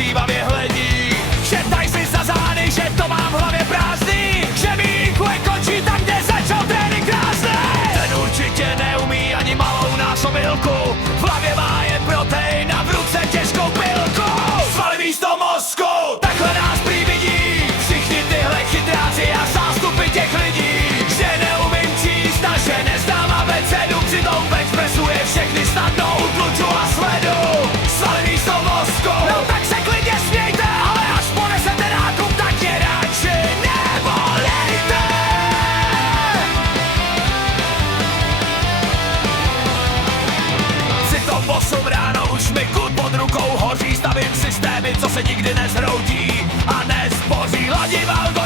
podezřívavě hledí. Že taj si za zády, že to mám v hlavě prázdný, že mi rychle končí tam, kde začal trénink krásný. Ten určitě neumí ani malou násobilku, v hlavě má jen protein a v ruce těžkou pilku. Svaly místo mozku, takhle nás prý vidí všichni tyhle chytráci a zástupy těch lidí. Že neumím číst a že neznám abecedu, přitom v expresu je všechny snadno utluču a sledu. Svaly místo mozku, no tak se klidně smějte, ale až ponesete nákup, tak je radši nevolejte. Si to 8 ráno, už mi kut pod rukou hoří, stavím systémy, co se nikdy nezhroutí a nespoří. Ladím algo